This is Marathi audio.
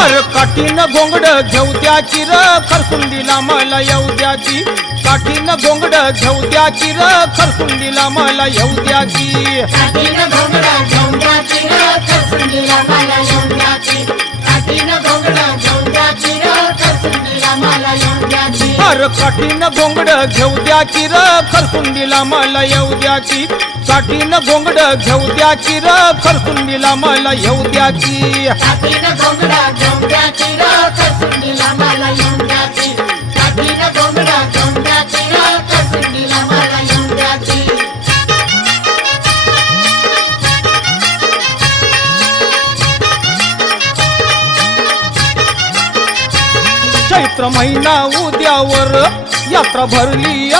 काठीनं घोंगड घेऊ द्याची र खरसुंडीला मला येऊ द्याची काठीनं घोंगड घेऊ द्याची र खरसुंडीला मला येऊ द्याची अर काठीनं घोंगड घेऊ द्याची र खरसुंडीला मला येऊ द्याची काठीनं घोंगड घेऊ द्याची र खरसुंडीला मला येऊ द्याची चैत्र महिना उद्यावर यात्रा भरली